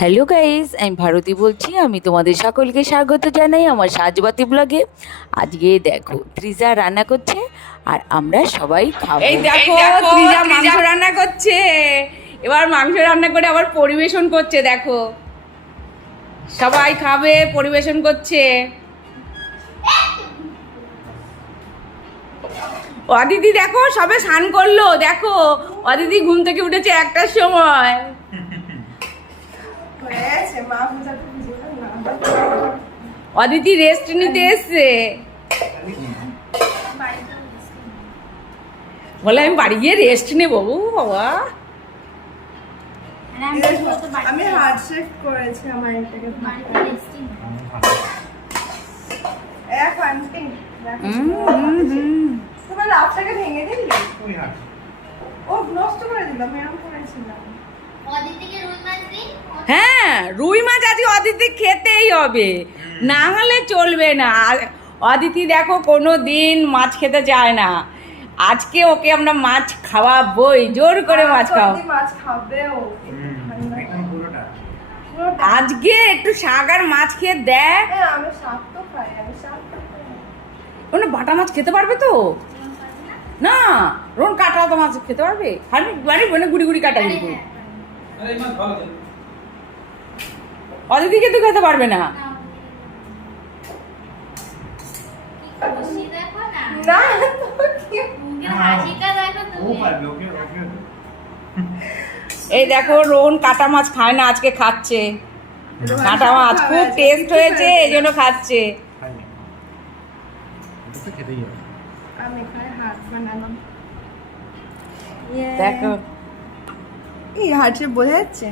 Hello guys, আমি ভারতী বলছি। আমি তোমাদের সকলকে স্বাগত জানাই আমার সাজবাতি ব্লগে। আজকে দেখো ত্রিজা রান্না করছে আর আমরা সবাই খাবো। এই দেখো ত্রিজা মাংস রান্না করছে। এবার মাংস রান্না করে আবার পরিবেশন করছে। দেখো সবাই খাবে, পরিবেশন করছে। অদিতি দেখো সবে স্নান করলো। দেখো অদিতি ঘুম থেকে উঠেছে 1টার সময়। অদিতি রেস্ট নিতে এসছে, বলে আমি বাড়ি গিয়ে রেস্ট নেবো। বাবা আমি হার্ড শেফ করেছি আমার এটাকে এক আন্টি তোমার লাভটাকে ভেঙে দিলি ও নষ্ট করে দিলাম এরকম করেছিলাম। হ্যাঁ, রুই মাছ আজকে অদিতি খেতেই হবে, না হলে চলবে না। অদিতি দেখো কোনো দিন মাছ খেতে চায় না, আজকে ওকে আমরা মাছ খাওয়াবই, জোর করে মাছ খাওয়া। মাছ খাবে ও আজকে একটু শাক আর মাছ খেয়ে দেখ। আমি শাক তো খাই, আমি শাক তো খাই। ওনা বাটা মাছ খেতে পারবে তো না? রোন কাটা তো মাছ খেতে পারবে? মানে গুড়ি গুড়ি কাটা কিন্তু অদিতি কিন্তু খেতে পারবে না। না এই দেখো রোন কাটা মাছ খায় না, আজকে খাচ্ছে। কাটা মাছ খুব টেস্ট হয়েছে, এই জন্য খাচ্ছে। আমি খাই হাত বানালাম। দেখো এই হাত শেফ বোঝা যাচ্ছে।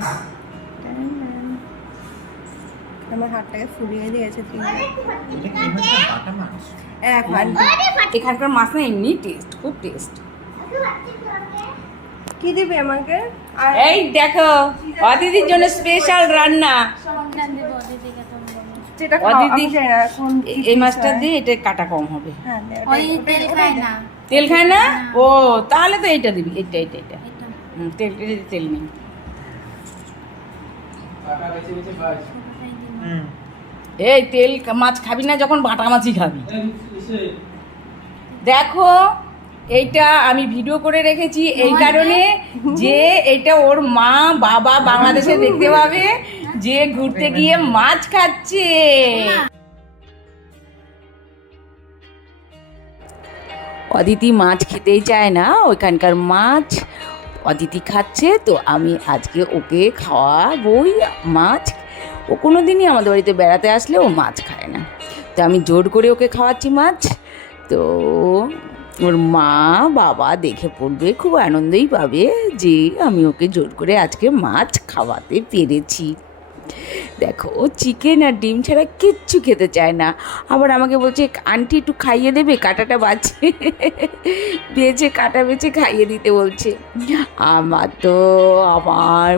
আমার হাতটাকে ফুলিয়ে দিয়েছে এখানকার মাছ না এমনি টেস্ট, খুব টেস্ট। কি দিবি আমাকে? এই দেখো অদিতির জন্য স্পেশাল রান্না। যেটা অদিতি এই মাছটা দিয়ে এটা কাটা কম হবে। তেল খায় না? ও তাহলে তো এইটা দিবি, এইটা এইটা এইটা তেল তেল নেই। এই তেল মাছ খাবি না, যখন বাটা মাছই খাবি। দেখো এইটা আমি ভিডিও করে রেখেছি এই কারণে যে এটা ওর মা বাবা বাংলাদেশে দেখতে পাবে যে ঘুরতে গিয়ে মাছ খাচ্ছে। অদিতি মাছ খেতেই চায় না, ওইখানকার মাছ অদিতি খাচ্ছে, তো আমি আজকে ওকে খাওয়াবই মাছ। ও কোনো দিনই আমাদের বাড়িতে বেড়াতে আসলে ও মাছ খায় না, তো আমি জোর করে ওকে খাওয়াচ্ছি মাছ। তো ওর মা বাবা দেখে পড়বে, খুব আনন্দই পাবে যে আমি ওকে জোর করে আজকে মাছ খাওয়াতে পেরেছি। দেখো ও চিকেন আর ডিম ছাড়া কিচ্ছু খেতে চায় না, আবার আমাকে বলছে আন্টি একটু খাইয়ে দেবে, কাঁটাটা বাছে বেছে কাটা বেছে খাইয়ে দিতে বলছে। আমার তো আমার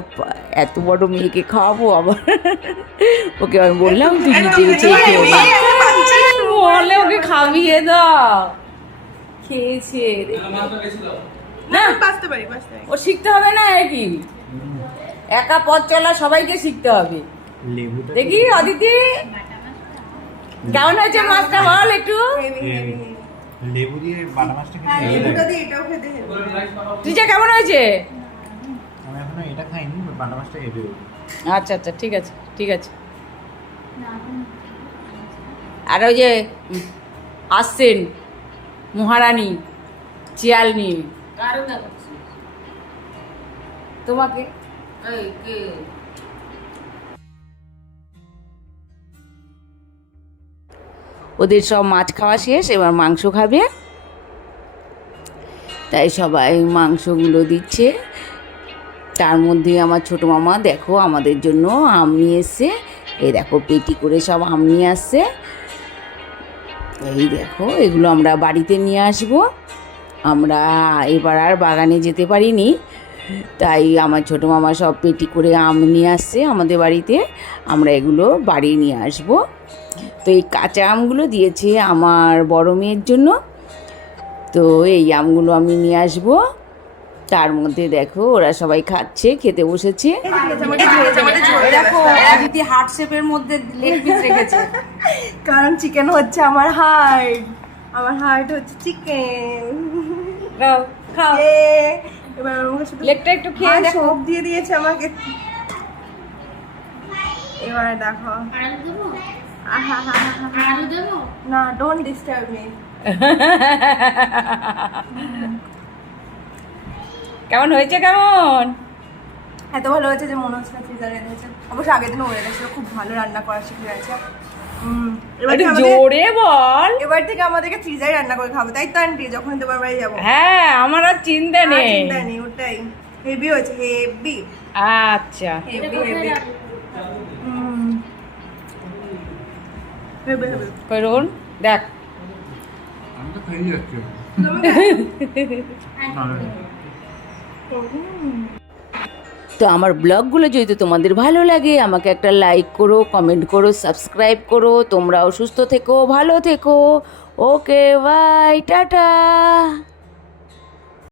এত বড় মেয়েকে খাওয়াবো, আবার ওকে আমি বললাম তুই বেছে বেছে খেয়ে বলে ওকে খাইয়ে দাও। খেয়েছে না, বাঁচতে পারি বাঁচতে পারি। ও শিখতে হবে না, কি একা পথ চলা সবাইকে শিখতে হবে। দেখি অদিতি কেমন হয়েছে মাছটা, বল একটু। লেবু দিয়ে বাটা মাছটা খেতে ভালো লেবুটা লাগে। দিয়ে এটাও খেতে হবে। তুই কেমন হয়েছে? আমি এখনো এটা খাইনি, বাটা মাছটা হেভি। আচ্ছা আচ্ছা, ঠিক আছে ঠিক আছে। আর ওই যে আসছেন মহারানী চিয়াল নিয়ে, তোমাকে ওদের সব মাছ খাওয়া শেষ, এবার মাংস খাবে, তাই সবাই মাংসগুলো দিচ্ছে। তার মধ্যে আমার ছোটো মামা দেখো আমাদের জন্য আম নিয়ে এসছে। এই দেখো পেটি করে সব আম নিয়ে আসছে। এই দেখো এগুলো আমরা বাড়িতে নিয়ে আসবো। আমরা এবার আর বাগানে যেতে পারিনি, তাই আমার ছোটো মামা সব পেটি করে আম নিয়ে আসছে আমাদের বাড়িতে, আমরা এগুলো বাড়ি নিয়ে আসবো। তো এই কাঁচা আমগুলো দিয়েছে আমার বড় মেয়ের জন্য, তো এই আমগুলো আমি নিয়ে আসবো। তার মধ্যে দেখো ওরা সবাই খাচ্ছে, খেতে বসেছে। দেখো অদিতি হার্ট শেপের মধ্যে লেগ পিস রেখেছে। কারণ চিকেন হচ্ছে আমার হার্ট, আমার হার্ট হচ্ছে চিকেন। নাও, খাও। এবার আমাকে শুধু লেগটা একটু খেয়ে ভাই দেখো। সব দিয়ে দিয়েছে আমাকে। এবারে দেখো। না, ডোন্ট ডিস্টার্ব মি। কেমন হয়েছে কেমন? এত ভালো হয়েছে যে মনে হচ্ছে না ফ্রিজারে এনেছে। অবশ্য আগের দিন ওরে গেছিল, খুব ভালো রান্না করা শিখে গেছে। একটু জোরে বল। এবার থেকে আমাদেরকে ফ্রিজারে রান্না করে খাবো, তাই তো আন্টি? যখন তোমার বাড়ি যাবো। হ্যাঁ, আমার আর চিন্তা নেই। চিন্তা নেই, ওটাই। হেভি হয়েছে, হেভি আচ্ছা, হেভি হেভি। Heavy heavy. করুন দেখ। আমি তো খেয়ে যাচ্ছি। তো আমার ব্লগগুলো যদি তোমাদের ভালো লাগে আমাকে একটা লাইক করো, কমেন্ট করো, সাবস্ক্রাইব করো। তোমরাও সুস্থ থেকো, ভালো থেকো। ওকে, বাই, টাটা।